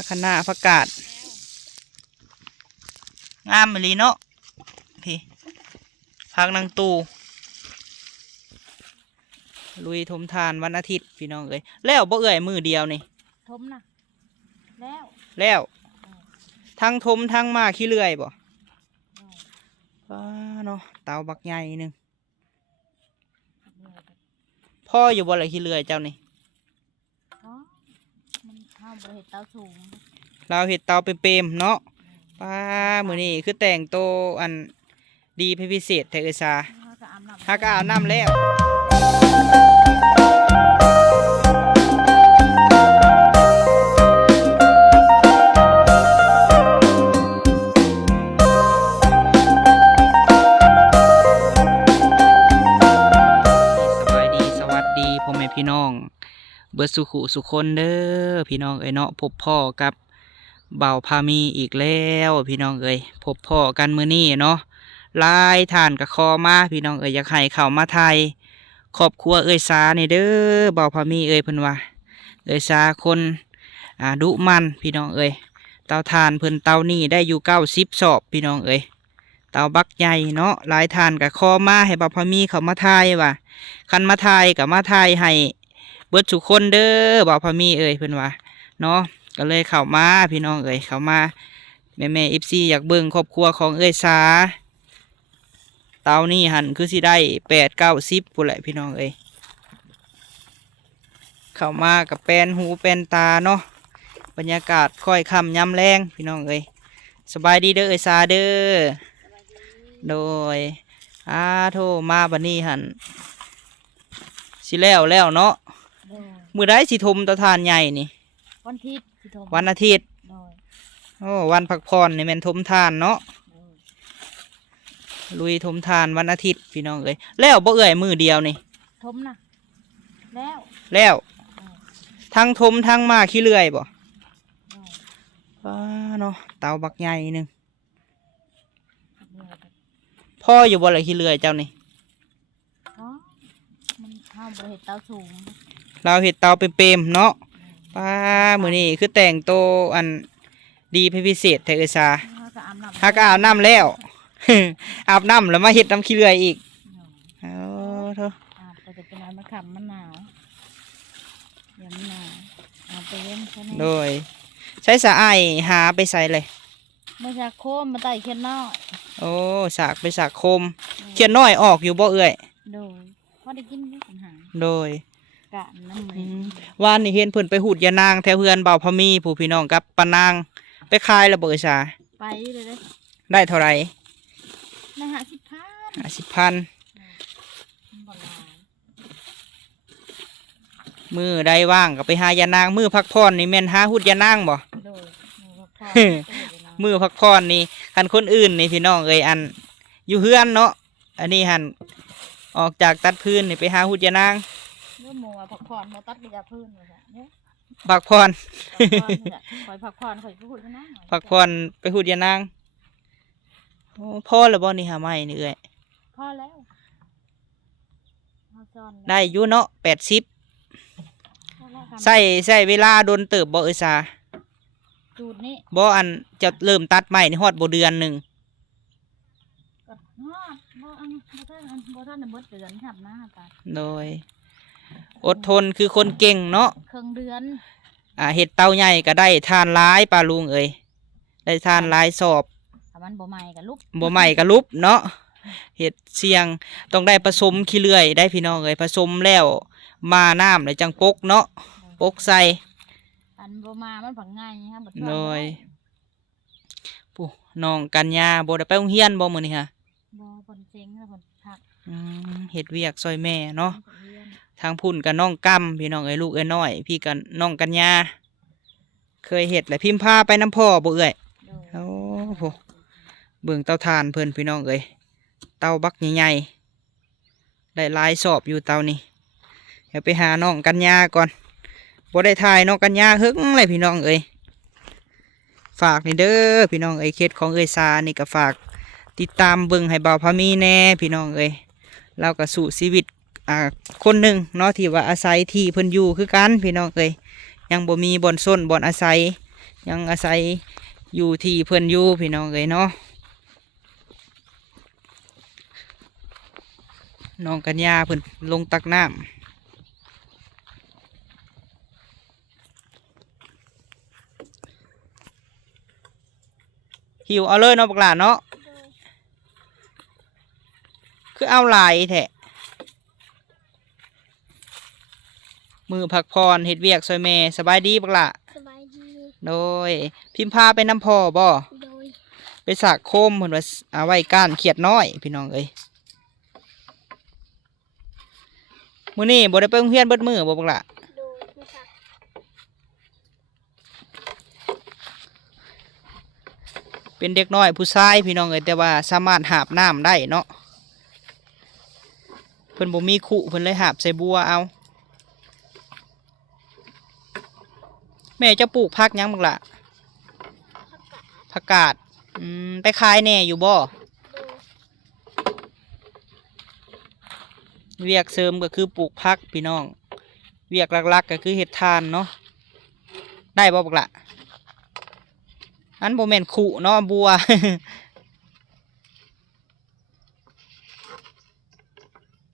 ผักคะน้าผักกาดงามเลยเนาะพี่ผักนางตูลุยทมทานวันอาทิตย์พี่น้องเอ้ยแล้วบ่เอ่ยมือเดียวนี่ทมนะแล้วทั้งทมทั้งมาขี้เลื่อยบ่เนาะเตาบักใหญ่หนึ่งพ่ออยู่บ่เลยขี้เลื่อยเจ้านี่มันข้าวบริเวณเตาสูงเราเห็ดเตาเปรมๆเนาะป้ามือนี่คือแต่งโตอันดีพิเศษไทยเอซาฮักอาบน้ำแล้วพ่อแม่พี่น้องเบิดสุขุสุคนเด้อพี่น้องเอ้ยเนาะพบพ่อกับเบาพามีอีกแล้วพี่น้องเอ้ยพบพ่อกันมื้อนี้เนาะลายฐานกับคอมาพี่น้องเอ้ยอยากให้เข้ามาไทยครอบครัวเอ้ยสานี่เด้อเบาพามีเอ้ยเพิ่นว่าเอ้ยสาคนดุมันพี่น้องเอ้ยเตาทานเพิ่นเตานี่ได้อยู่90 ศอกพี่น้องเอ้ยเตาบักใหญ่เนาะลายฐานกับคอมาให้เบาพามีเข้ามาไทยว่ะคันมาทายกับมาทายให้เบิดสุคนเด้อบอกพามีเอ่ยเพิ่นว่าเนาะก็เลยเข้ามาพี่น้องเอ่ยเข้ามาแม่FCอยากเบิ่งครอบครัวของเอ่ยสาเตานี่หันคือสิได้8-9 10พุ่นแหละพี่น้องเอ่ยเข้ามากับแปนหูแปนตาเนาะบรรยากาศค่อยค่ำย้ำแรงพี่น้องเอ่ยสบายดีเด้อเอ่ยสาเด้อโดยโทรมาบัดนี้หันสิแล้วเนาะมือได้สิทมตะทานใหญ่นี่วันอาทิตย์วันอาทิตย์โอ้วันพักผ่อนนี่แม่นทมทานเนาะลุยทมทานวันอาทิตย์พี่น้องเอ้ยแล้วบ่เอ่ยมือเดียวนี่ทมนะแล้วทั้งทมทั้งมาขี้เลื่อยบ่เนาะเตาบักใหญ่หนึ่งพ่ออยู่บ่เลยขี้เลื่อยเจ้านี่ข้าวบริเวณเตาสูงเราเห็ดเตาเปรมๆเนาะป้ามือนี่คือแต่งโตอันดีพิเศษไทยเอซาฮักอาบน้ำแล้วอาบน้ำแล้วมาเห็ดน้ำขี้เลื่อยอีกเอาเถอะแต่จะเป็นอะไรมะขามมะนาวอย่ามะนาวเอาไปเล่นใช่ไหมโดยใช้สะไอหาไปใส่เลยมาจากโคมมาไต่เขียนน้อยโอ้สากไปสากโคมเขียนน้อยออกอยู่บ่เอื่อยโดยพอได้กินปัญหาโดยกะน้ำมันวานนี่เห็นเพิ่นไปหูดยานางแถวเพื่อนเบาพะมีผู้พี่น้องกับปานางไปขายระเบิดชาไปเลยได้เท่าไหร่ได้50,000มือได้ว่างก็ไปหายานางมือพักผ่อนนี่แม่นหาหูดยานางบ่มือพักผ่อนนี่คันคนอื่นนี่พี่น้องเอ้ยอันอยู่เฮือนเนาะอันนี้หันออกจากตัดพื้นนี่ไปหาหูดยานางเมื่อโมผักผ่อนโมตัดไปจากพื้นเลยเนี่ยผักผ่อนคอยผักผ่อนคอยไปหูดยานางผักผ่อนไปหูดยานางพ่อแล้วบ่นี่หาไม้นี่เอ้ยพ่อแล้วได้อยู่เนาะ80ใส่เวลาโดนเติบบ่เอ้ยซาจูดนี้บ่อันจะเริ่มตัดไม้นี่ฮอดบ่เดือนหนึ่งบ่ท่านเบิดเดือนครับนะอาจารย์โดยอดทนคือคนเก่งเนาะครึ่งเดือนเห็ดเตาใหญ่ก็ได้ทานร้ายปลาลุงเอ้ยได้ทานร้ายสอบมันบ่ใหม่กับลุบเนาะเห็ดเสียงต้องได้ผสมขี้เลื่อยได้พี่น้องเอ้ยผสมแล้วมาน้ำเลยจังปกเนาะปกใส่อันบ่มามันผังง่ายครับโดยปู่น้องกัญญาบ่ได้ไปโรงเรียนบ่มื้อนี้ค่ะบ่ผลเซ็งแล้วผลผักเห็ดเวียกซอยแม่เนาะทางพุ่นกับน้องกำพี่น้องเอ้ยลูกเอ้ยน้อยพี่กับน้องกัญญาเคยเห็ดแหละพิมพ์พาไปน้ำพ่อบ่เอ้ยโอ้โหเบิ่งเตาถ่านเพิ่นพี่น้องเอ้ยเตาบักใหญ่ๆได้ลายสอบอยู่เตานี่เดี๋ยวไปหาน้องกัญญาก่อนบ่ได้ถ่ายน้องกัญญาหึงเลยพี่น้องเอ้ยฝากนี่เด้อพี่น้องเอ้ยเคสของเอ้ยซานี่ก็ฝากติดตามเบิ่งให้เบาพามีแน่พี่น้องเอ้ยเราก็สู่ชีวิตคนหนึ่งเนาะที่ว่าอาศัยที่เพิ่นอยู่คือกันพี่น้องเอ้ยยังบ่มีบ่อนส้นบ่อนอาศัย ยังอาศัยอยู่ที่เพิ่นอยู่พี่น้องเอ้ยเนาะน้องกัญญาเพิ่นลงตักน้ำหิวเอาเลยเนาะบักหลาเนาะคือเอาหลายแท้มือพักพรเฮ็ดเวียกซอยแม่สบายดีบักหละ สบายดี โดยพิมพาไปน้ำพ่อบ่ โดย ไปสากโคมเพิ่นว่าเอาไว้ก้านเขียดน้อยพี่น้องเอ้ยมื้อนี้บ่ได้ไปโรงเรียนเบิดมื้อบ่บักหละ โดยไม่สัก เป็นเด็กน้อยผู้ชายพี่น้องเอ้ยแต่ว่าสามารถหาบน้ำได้เนาะเพิ่นบ่มีขุเพิ่นเลยหาบใส่บัวเอาแม่จะปลูกผักหยังบักหละผักกาดไปขายแหน่อยู่บ่ โดย เวียกเสริมก็คือปลูกผักพี่น้องเวียกหลักๆก็คือเฮ็ดทานเนาะได้บ่บักละอันบ่แม่นขุเนาะบัว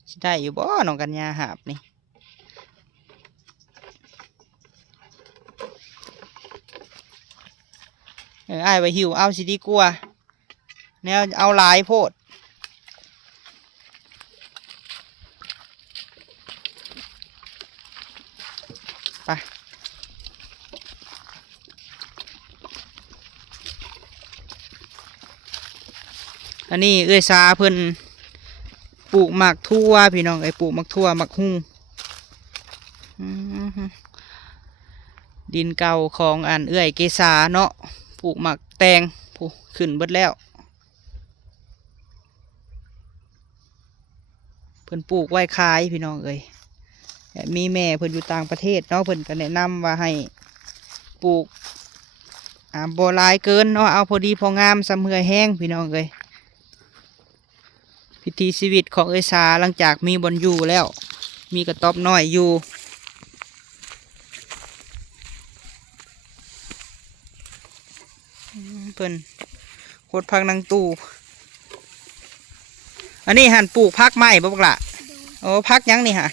สิได้อยู่บ่น้องกัญญาหาบนี่อ้ายไว้หิวเอาสิดีกว่าแนวเอาหลายโพดไปอันนี้เอ้ยซาเพิ่นปลูกหมักทั่วพี่น้องไอ้ปลูกหมักทั่วหมักหุ่งอื้อหือดินเก่าของอันเอื้อยเกษาเนาะปลูกหมักแตงผู้ขึ้นเบิดแล้วเพิ่นปลูกไว้ขายพี่น้องเอ้ยมีแม่เพิ่นอยู่ต่างประเทศเนาะเพิ่นก็แนะนำว่าให้ปลูกบ่หลายเกินเนาะเอาพอดีพองามสำเหือแห้งพี่น้องเอ้ยพิธีชีวิตของเอ้ยสาหลังจากมีบอนอยู่แล้ว มีกระต๊อบน้อยอยู่เพิ่นโคตรพักนางตู่อันนี้หันปลูกพักไม้บ่บักละโอ้พักยังนี่ฮะ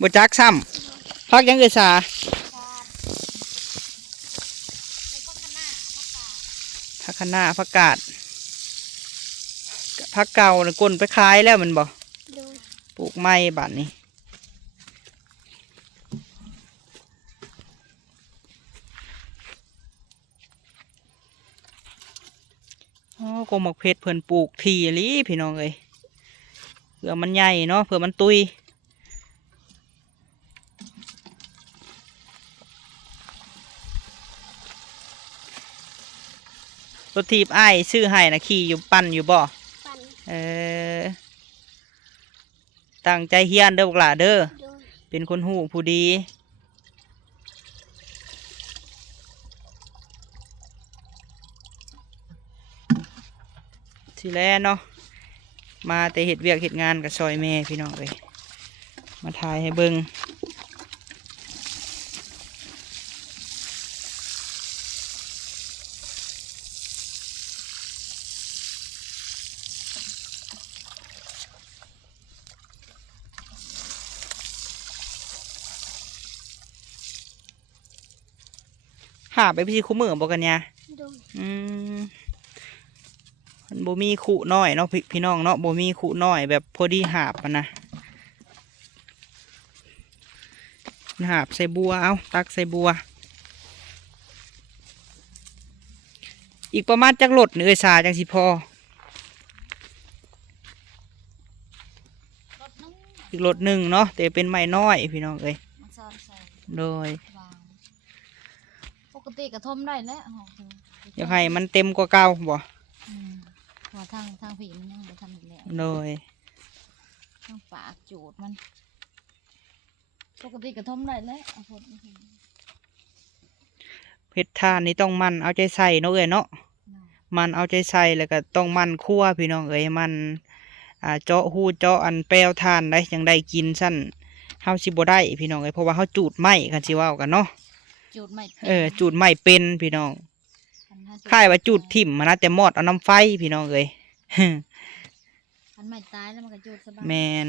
บ่จักซ้ำพักยังเอ้ยสาพักคะน้าพักกาดพักเก่าน่ะก้นไปขายแล้วมันบ่ โดย ปลูกไม้บาดนี้โอ้กงหมกเพชรเพิ่นปลูกทีอีหลีพี่น้องเอ้ยเผื่อมันใหญ่เนาะเผื่อมันตุยรถทีบอ้ายซื้อให้นะขี่อยู่ปั่นอยู่บ่ ปั่น เออตั้งใจเฮียนเด้อพวกหล่าเด้อ โดย เป็นคนหูผู้ดีทีแรกเนาะมาแต่เห็ดเวียกเห็ดงานกับซอยแม่พี่น้องเลยมาถ่ายให้เบิ่งหาไปพี่คุ้มมือบอกกันเนี่ย โดย มันบ่มีขู่น้อยเนาะพี่น้องเนาะบ่มีขู่น้อยแบบพอดีหาบอะนะหาบใส่บัวเอาตักใส่บัว อีกประมาณจักรถเนื้อสาจังสิพอ รถนึง อีกรถหนึ่งเนาะแต่เป็นไม้น้อยพี่น้องเอ้ย มันซ่อนใส่ โดยว างปกติกระทมได้แล้วหอม อยากให้มันเต็มกว่าเก่าบ่ หัวทางผีมันยังไม่ทำอีกแล้ว โดย ทางปากจูดมันปกติกระทมได้แล้วเอาพดมาให้ เพชรทานนี่ต้องมันเอาใจใส่เนาะเอ้ยเนาะ น้อง มันเอาใจใส่แล้วก็ต้องมันคั่วพี่น้องเอ้ยมันเจาะหูเจาะอันแป้วทานได้ยังได้กินสั้นเฮาสิบ่ได้พี่น้องเอ้ยเพราะว่าเฮาจูดไม้กันสิเว้ากันเนาะ จูดไม่ จูดไม่เป็นพี่น้องค่ายว่าจูดทิ่มมานะแต่มอดเอาน้ำไฟพี่น้องเอ้ย อันไม่ตายแล้วมันก็จูดสบาย แมน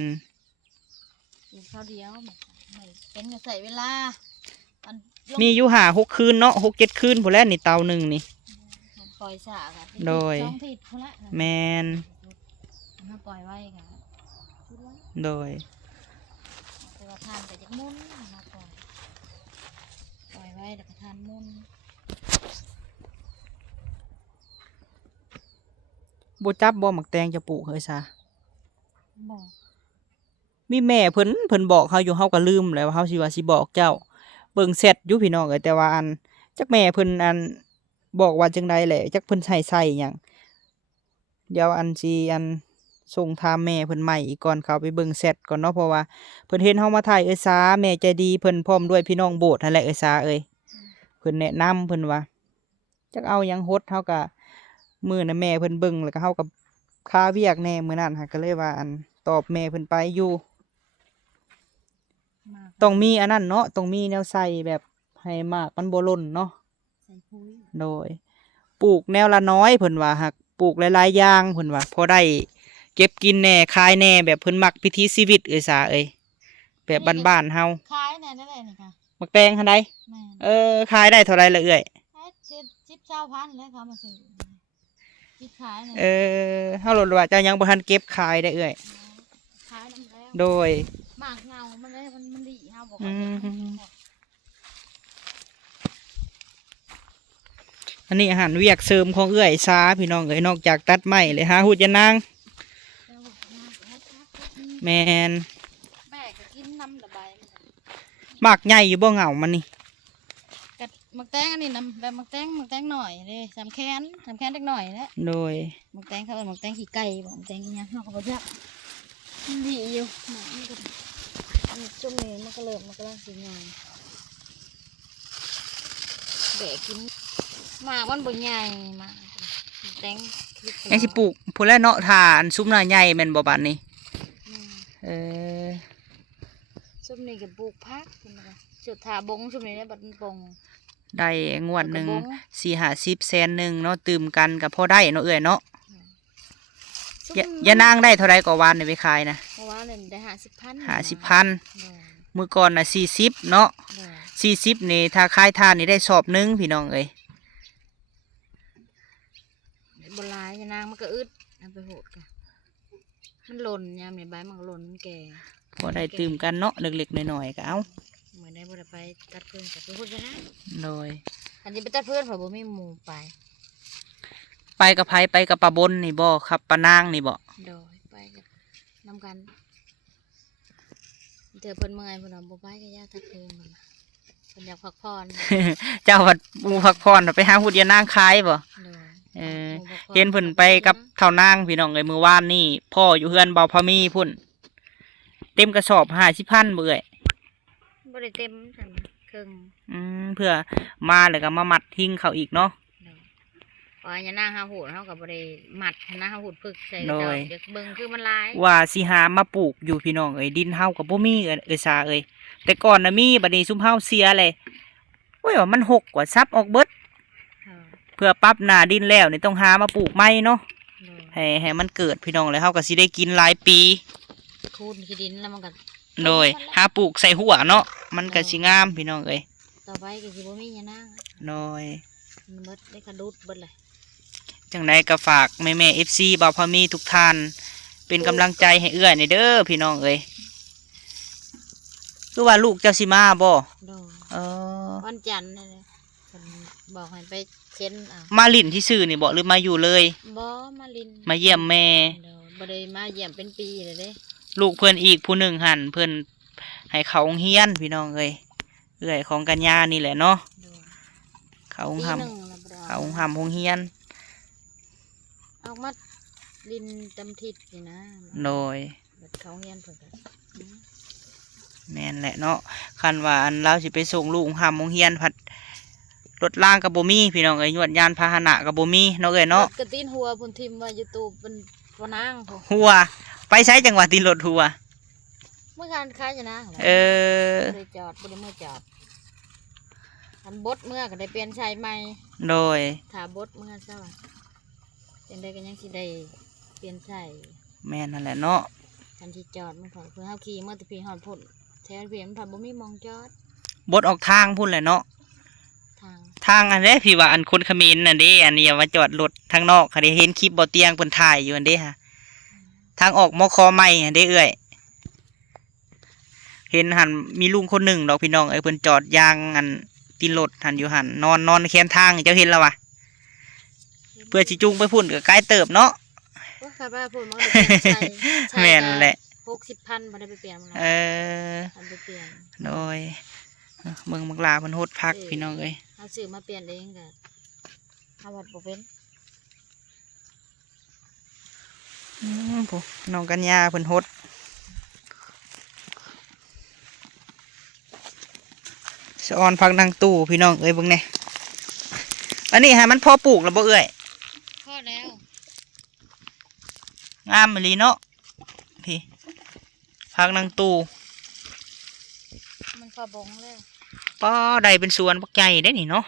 จูดข้าวเดียวไม่เป็นก็ใส่เวลาอันลง มีอยู่6 คืนเนาะ6-7 คืนพอแล้วนี่เตาหนึ่งนี่ ปล่อยสากอะ โดย ช่องทิศเขาละ แมน มาปล่อยไว้ค่ะชุดไว้ โดย แต่ว่าทานแต่จะมุนมาปล่อยไว้แล้วก็ทานมุน บ่จับบ่หมักแตงจะปลูกเฮ้ยซะ บอก มีแม่เพิ่นบอกเฮาอยู่เฮาก็ลืมแล้วว่าเฮาสิว่าสิบอกเจ้าเบิ่งเสร็จอยู่พี่น้องเอ้ยแต่ว่าจักแม่เพิ่นบอกว่าจังไดแหละจักเพิ่นใส่หยังเดี๋ยวสิส่งถามแม่เพิ่นใหม่อีกก่อนเข้าไปเบิ่งเสร็จก่อนเนาะเพราะว่าเพิ่นเห็นเฮามาถ่ายเอ้ยซาแม่ใจดีเพิ่นพร้อมด้วยพี่น้องโบสถ์นั่นแหละเอ้ยซาเอ้ยเพิ่นแนะนำเพิ่นว่าจักเอาหยังฮดเฮาก็มื้อนั้นแม่เพิ่นเบิ่งแล้วก็เฮาก็คาเวียกแน่มื้อนั้นหาก็เลยว่าตอบแม่เพิ่นไปอยู่ มาก ต้องมีอันนั้นเนาะต้องมีแนวใส่แบบให้มากมันบ่ล้นเนาะ ใส่ปุ๋ย โดยปลูกแนวละน้อยเพิ่นว่าหักปลูกหลายๆอย่างเพิ่นว่าพอได้เก็บกินแหน่ขายแหน่แบบเพิ่นมักพิถีชีวิตเอ้ยสาเอ้ยแบบบ้านๆเฮา ขายแน่นั่นแหละนี่ค่ะ มักแตงหั่นใด แม่ ขายได้เท่าไรละเอ้ย ขาย10,000แล้วเขามาซื้อคิดขายเนี่ย เฮาโลดว่าเจ้ายังบ่ทันเก็บขายได้เอ้ย ขายน้ำแล้ว โดย หมากเงามันเลยมันดีเฮาบอก อื ว่าม อันนี้อาหารเวียกเสริมของเอื้อยซาพี่น้องเอ้ยนอกจากตัดไม้เลยหาหูดยะนางแม่น แม่ก็กินน้ำระบาย หมากใหญ่อยู่บ่เหงามันนี่ กับหมักแตงอันนี้น้ำแบบหมักแตงหน่อยเลยสามแคนเล็กหน่อยแล้ว โดย หมักแตงเขาเป็นหมักแตงขี้ไก่หมักแตงอีหยังเขาก็บอกว่ามันดีอยู่มันก็ช่วงนี้มันก็เริ่มสีงามแบกกินหมากมันบ่ใหญ่หมากแตง ยังสิปลูกพุ่นแลวเนาะทาซุ้มหน้าใหญ่แม่นบ่บาดนี้เออ ช่วงนี้ก็ปลูกพักจุดถาบงช่วงนี้ได้บัดบง ได้งวดหนึ่ง กระบง 40-50 แสนหนึ่งเนาะตื่มกันกับพ่อได้เนาะเอ้ยเนาะ ซุ่ม อย่านางได้เท่าไรก็วานในไปขายนะ เพราะว่าเนี่ยได้50,000 50,000มื้อก่อนน่ะ40เนาะ40นี่ถ้าขายทานนี่ได้สอบหนึงพี่น้องเอ้ย บลายนางมันก็อึดเอาไปโหดกันมันหล่นยามเนี่ยใบมันหล่นมันแก่ พอได้ตื่มกันเนาะเล็กๆน้อยๆก็เอา เหมือนได้บ่ได้ไปตัดเพื่อนกับไปพูดกันนะ โดย อันนี้ไปตัดเพื่อนเพราะบ่มีหมู่ไป ไปกับไผไปกับป้าบนนี่บ่ครับป้านางนี่บ่ โดยไปกับนำกันเจอเพิ่นเมื่อยเพิ่นเอาบ่ไปก็ย่าตัดเพื่อนมันเพิ่นอยากพักผ่อน เจ้าวัดหมู่พักพรไปหาหุ่นยานางขายบ่ โดย เออ หมู่พักผ่อ เห็นเพิ่นไปกับเท่านางพี่น้องเอ้ยมื้อวานนี่พ่ออยู่เฮือนเบาพะมีพุ่นเต็มกระสอบ50,000เบื่อย บ่ได้เต็มซั่นครึ่ง เพื่อมาแล้วก็มามัดทิ้งเขาอีกเนาะ โดยว่าอย่านั่งหาหูดเฮาก็บ่ได้มัดนะหาหูดพึกใส่ โด เจ้าย เดี๋ยวเบิ่งคือมันหลาย ว่าสิหามาปลูกอยู่พี่น้องเอ้ยดินเฮาก็บ่มีเอ้ยซาเอ้ยแต่ก่อนน่ะมีบัดนี้ซุมเฮาเสียเลยโอ้ยว่ามันหกกว่าซับออกเบิด เออ เพื่อปรับหน้าดินแล้วนี่ต้องหามาปลูกใหม่เนาะ โดย ให้มันเกิดพี่น้องแล้วเฮาก็สิได้กินหลายปี คูนขี้ดินแล้วมันก็ โดยหาปลูกใส่หัวเนาะมันก็สิงามพี่น้องเอ้ย ต่อไปก็สิบ่มีหยังนั่ง โดย มันเบิดได้กระดุดเบิดเลย จังไดก็ฝากแม่ๆ FC บ่าวพามีทุกท่านเป็นกำลังใจให้เอื้อยในเด้อพี่น้องเอ้ยคือว่าลูกเจ้าสิมาบ่ โดย เออ วันจันทร์นี่นแหละเพิ่นบอกให้ไปเช็นเอา มาลิ่นที่ซื่อนี่บ่หรือมาอยู่เลย บ่มาลิน มาเยี่ยมแม่ โดยบ่ได้มาเยี่ยมเป็นปีเลยเด้ ลูกเพื่อนอีกผู้หนึ่งหันเพื่อนให้เขาโรงเฮียนพี่น้องเอ้ยเอื้อยของกัญญานี่แหละเนาะ โดย เขาโรง ปี ห หนึ่งแล้วบ่ได้ ำเขาโรงหำโรงเฮียน ออกมาลินจำทิศนี่นะ โดย เบิดเขาเฮียนเพิ่นก็อืม แม่นแหละเนาะคันว่าอันเราสิไปส่งลูกหำโรงเฮียนผัดรถล่างกับโบมี่พี่น้องเอ้ยยวดยานพาหนะกับโบมี่เนาะเอ้ยเนาะ รถกระตีนหัวเพุ่นทิมว่าอยู่ตู้เป็นพนางพุ่น หัวไปใช้จังหวัดตีรถหัว เมื่อการค้ายอยู่นะ เออ บ่ได้จอดบ่ได้มาจอดข คันบดเมื่อก็ได้เปลี่ยนชายใหม่ โดย ถ้าบดเมื่อซะว่าจังได้ก็ยังสิได้เปลี่ยนชาย แม่นนั่นแหละเนาะ คันที่จอดมันถอยเพื่อเฮาขี่เมื่อแตะพีหอดพุ่นแถวเพียมันผัดบ่มีหมองจอด บดออกทางพุ่นแหละเนาะ ทาง ทางอันเด้พี่ว่าอันคนเขมรน่ะเด้อันนี้อย่ามาจอดรถทางนอกค่ะเด้เห็นคลิปบ่เตียงเพิ่นถ่ายอยู่อันเด้ฮะทางออกมคใหม่อันเด้เอ้ยเห็นหันมีลุงคนหนึ่งดอกพี่น้องเพิ่นจอดยางอันตีนรถหันอยู่หันนอนแคมทางเจ้าเห็นแล้ววะเพื่อสิจูงไปพุ่นก็ใกล้เติบเนาะ ว่าค่ะว่าพุ่นมันก็ได้เปลี่ยนชาย แม่นแหละ 60,000บ่ได้ไปเปลี่ยนมัน เออ มันไปเปลี่ยน โดยเมืองมักลาเพิ่นโฮดพักพี่น้องเอ้ย เอาซื้อมาเปลี่ยนเองก็เอาวัดบ่เป็น ผู้น้องกัญญาเพิ่นโฮดสะออนพักนางตู้พี่น้องเอ้ยเบิ่งแหน่อันนี้ฮะมันพอปลูกแล้วบ่เอ้ย พอแล้ว งามอีหลีเนาะพี่พักนางตู้ มันพอบงแล้ว ป้อใดเป็นสวนบักใหญ่ได้นี่เนาะ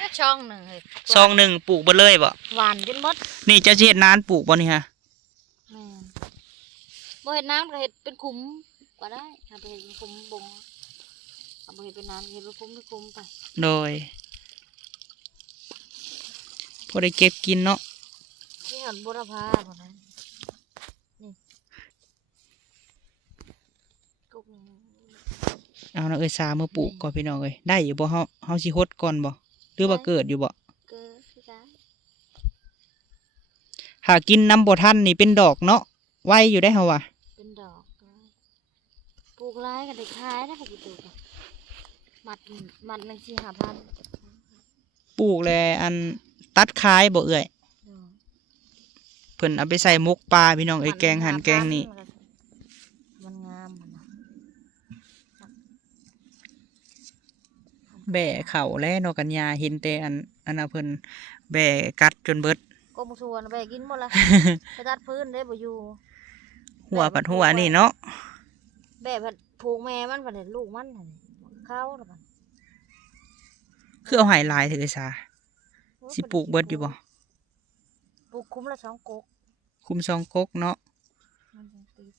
ก็ช่องหนึ่งเลย ซองหนึ่งปลูกบ่เลยบ่ หวานจนหมด นี่เจ้าสิเฮ็ดนานปลูกบ่นี่ฮะ แม่นบ่เห็ดน้ำก็เห็ดเป็นขุมก็ได้ถ้าไปเห็ดเป็นขุมบงเอาบ่เห็ดเป็นน้ำเห็ดเป็นขุมไป โดยพอได้เก็บกินเนาะ นี่หันบุรพาบ่นั้นนี่กุ๊กนี่ เอานะเอ้ยสามือปลูกก่อนพี่น้องเอ้ยได้อยู่บ่เฮาสิฮดก่อนบ่หรือว่าเกิดอยู่บ่ เกิดคือกัน หากินน้ำบ่ทันนี่เป็นดอกเนาะไว้อยู่ได้เฮาว่ะ เป็นดอกก็ปลูกร้ายกันได้ขายได้ปลูกตัวกันมัดหนึ่ง4-5,000 ปลูกแลอันตัดขายบ่เอ้ยเพิ่นเอาไปใส่หมกปลาพี่น้องเอ้ยแกงหั่นแกงนี่ มันงามมันนะ แบ่เข้าแล้วเนาะกัญญาเห็นแต่อันน่ะเพิ่นแบ่กัดจนเบิด ก็มุชวนไปกินหมดละ ไปตัดพื้นได้บ่อยู่ หัวผัดหัวนี่เนาะ แบบผัดผูกแม่มันผัดลูกมันหั่นเข้าแล้วมัน คือเอาใหายลายเถอะไอ้สาสิปลูกเบิดอยู่บ่ ปลูกคุ้มละ2 กก คุมซองกกเนาะ มันจังติด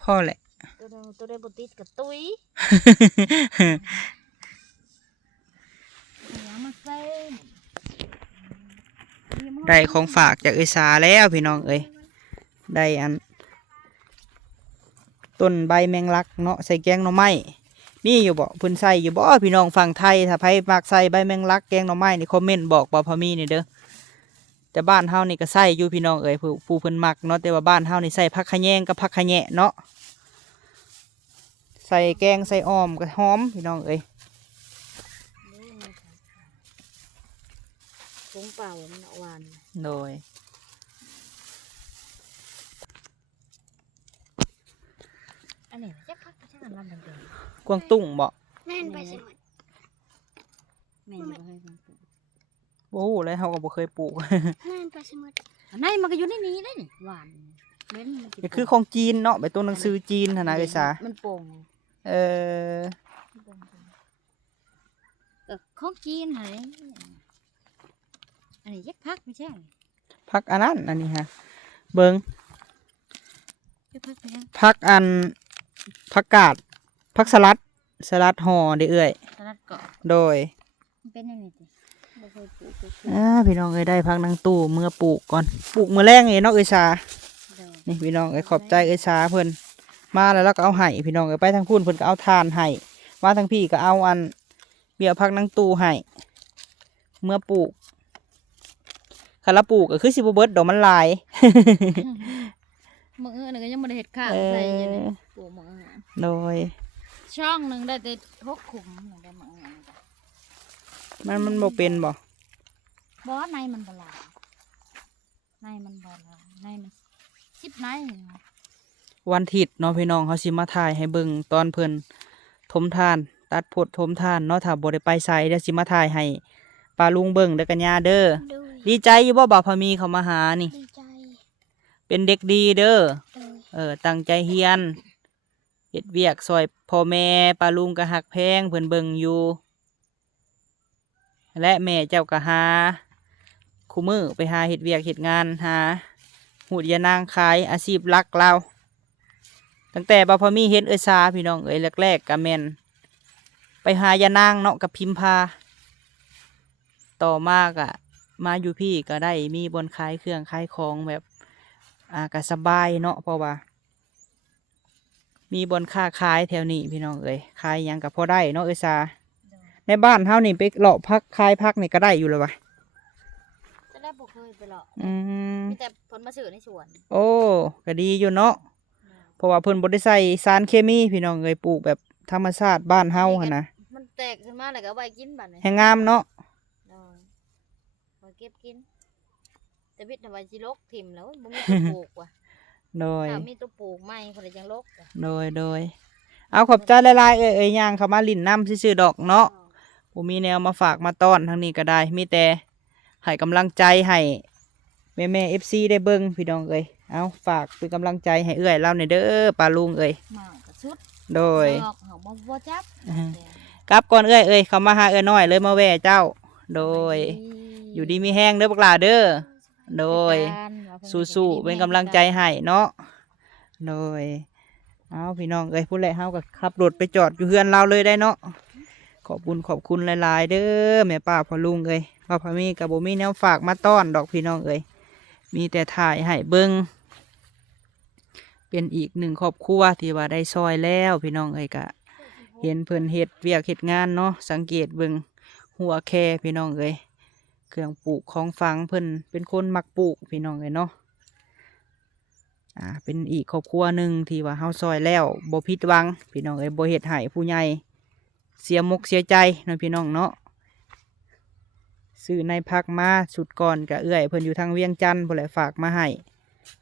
พ่อแหละ ตัวได้บ่ติดกับตุ้ยอย่ามาใส่ ได้ของฝากจากเอ้ยสาแล้วพี่น้องเอ้ยได้อันต้นใบแมงลักเนาะใส่แกงหน่อไม้มีอยู่บ่เพิ่นใส่อยู่บ่พี่น้องฝั่งไทยถ้าไผมักใส่ใบแมงลักแกงหน่อไม้นี่คอมเมนต์บอกบ่พอมีนี่เด้อแต่บ้านเฮานี่ก็ใส่อยู่พี่น้องเอ้ยผู้เพิ่นมักเนาะแต่ว่าบ้านเฮานี่ใส่ผักขะแยงกับผักขะแยะเนาะใส่แกงใส่อ้อมก็หอมพี่น้องเอ้ย ผงเปล่ามันหวาน โดย อันนี้จะพักช่างลำดังเดิม กวางตุ้งบ่ แม่นไปสิหมด แม่จะให้ฟัง โอ้โหแล้วเฮาก็บ่เคยปลูก แม่นไปสิหมด อันนี้มันก็อยู่ในนี้ได้นี่หวานเม้นมัน นี่คือของจีนเนาะไปตัวหนังสือจีนหั่นนะเอ้ยสา มันโป่ง เออ ของจีนไหนอันนี้ยักพักไม่ใช่ ผักอันนั้นอันนี้ฮะเบิ่ง ยักพักไม่ใช่ ผักอันผักกาดผักสลัดห่อได้เอื้อย สลัดเกาะ โดย มันเป็นยังไงจิไม่เคยปลูก พี่น้องเอ้ยได้ผักนางตู้เมื่อปลูกก่อนปลูกมื้อแรงเองเนาะเอ้ยสา เดิม นี่พี่น้องเอ้ยขอบใจเอ้ยสาเพิ่นมาแล้วเราก็เอาให้พี่น้องเอ้ยไปทางพุ่นเพิ่นก็เอาทานให้มาทางพี่ก็เอาอันเบี้ยผักนางตู้ให้เมื่อปลูกคันละปลูกก็คือสิบ่เบิดดอกมันหลาย มือนี่ก็ยังไม่ได้เห็ดข้าว เอ ใส่อยัง อ ปลูกมือ โดย ช่องหนึ่งได้แต่6 ขุมหนึ่งได้มือ มันบ่เป็นบ่ บ่ในมันบลายในมันบลายในมัน10 ใน วันอาทิตย์เนาะพี่น้องเขาสิมาถ่ายให้เบิ่งตอนเพิ่นถมทาน ตัดผดถมทานเนาะถ้าบ่ได้ไปไสเดี๋ยวสิมาถ่ายให้ป้าลุงเบิ่งเด้อกันยาเด้อ โดย ดีใจอยู่บ่บ่าวพามีเขามาหานี่ ดีใจ เป็นเด็กดีเด้อ โดย ตั้งใจเรียนเฮ็ดเวียกซอยพ่อแม่ป้าลุงก็ฮักแพงเพิ่นเบิ่งอยู่ และแม่เจ้าก็หาคู่มือไปหาเฮ็ดเวียกเฮ็ดงานหาหูดยานางขายอาชีพหลักเราตั้งแต่บ่าวพามีเฮ็ดซาพี่น้องแรกๆก็แม่นไปหายานางเนาะกับพิมพาต่อมาก็มาอยู่พี่ก็ได้มีบนขายเครื่องขายของแบบก็สบายเนาะเพราะว่า มีบนค้าขายแถวนี้พี่น้องขายหยังกับพอได้เนาะซาในบ้านเฮานี่ไปเลาะพักขายพักนี่ก็ได้อยู่เลยวะ จะได้บ่เคยไปหรอก อืม มีแต่ผลมาซื้อในสวน โอ้ก็ดีอยู่เนาะเพราะว่าเพิ่นบ่ได้ใส่สารเคมีพี่น้องปลูกแบบธรรมชาติบ้านเฮาหั่นนะ มันแตกขึ้นมาแล้วก็เอาไว้กินบัดนี้ แฮงงามเนาะ ไว้เก็บกินแต่วิทย์น่ะว่าสิลกถิ่มแล้วบ่มีตัวปลูกว่ะ โดย ถ้ามีตัวปลูกใหม่เพิ่นจังลกจ้ะ โดยเอาขอบใจหลายๆย่างเข้ามาลิ้นน้ำซื่อๆดอกเนาะบ่มีแนวมาฝากมาต้อนทางนี้ก็ได้มีแต่ให้กำลังใจให้แม่ FC ได้เบิ่งพี่น้องเอาฝากเป็นกำลังใจให้เราหน่อยเด้อป้าลุงหมากกระสุด โดย ดอกเฮาบ่จับ กลับก่อนเขามาหาน้อยเลยมาแว่เจ้า โดย อยู่ดีมีแห้งเด้อพวกหลาเด้อโดยสู้ๆเป็นกำลังใจให้เนาะโดยเอาพี่น้องพูดแหละเฮาก็ขับรถไปจอดอยู่เฮือนเราเลยได้เนาะขอบคุณหลายๆเด้อแม่ป้าพ่อลุงพ่อพามีกับบ่มีแนวฝากมาต้อนดอกพี่น้องมีแต่ถ่ายให้เบิ่งเป็นอีกหนึ่งครอบครัวที่ว่าได้ซอยแล้วพี่น้องก็เห็นเพิ่นเฮ็ดเวียกเฮ็ดงานเนาะสังเกตเบิ่งหัวแค่พี่น้องเครื่องปลูกของฝังเพิ่นเป็นคนมักปลูกพี่น้องเนาะเป็นอีกครอบครัวหนึ่งที่ว่าเฮาซอยแล้วบ่ผิดหวังพี่น้องบ่เฮ็ดให้ผู้ใหญ่เสียมกเสียใจเนาะพี่น้องเนาะซื้อในพักมาสุดก่อนก็เพิ่นอยู่ทางเวียงจันทน์พุ่นแหละฝากมาให้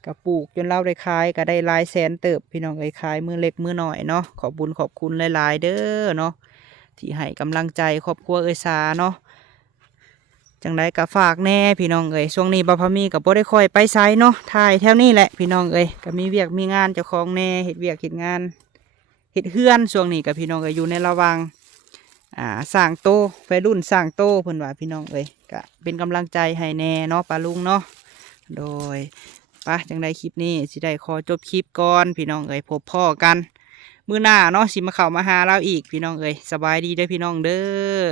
ก็ปลูกจนเราได้ขายก็ได้หลายแสนเติบพี่น้องขายมือเล็กมือน้อยเนาะขอบคุณหลายๆเด้อเนาะที่ให้กำลังใจครอบครัวสาเนาะจังไดก็ฝากแน่พี่น้องช่วงนี้บ่าวพามีกับบ่ได้ค่อยไปไสเนาะถ่ายแถวนี้แหละพี่น้องก็มีเวียกมีงานเจ้าของแน่เฮ็ดเวียกเฮ็ดงานเฮ็ดเฮือนช่วงนี้กับพี่น้องอยู่ในระหว่างสร้างโตวัยรุ่นสร้างโตเพิ่นว่าพี่น้องก็เป็นกำลังใจให้แน่เนาะป้าลุงเนาะโดยจังไดคลิปนี้สิได้ขอจบคลิปก่อนพี่น้องพบพ่อกันมื้อหน้าเนาะสิมาเข้ามาหาเราอีกพี่น้องสบายดีเด้อพี่น้องเด้อ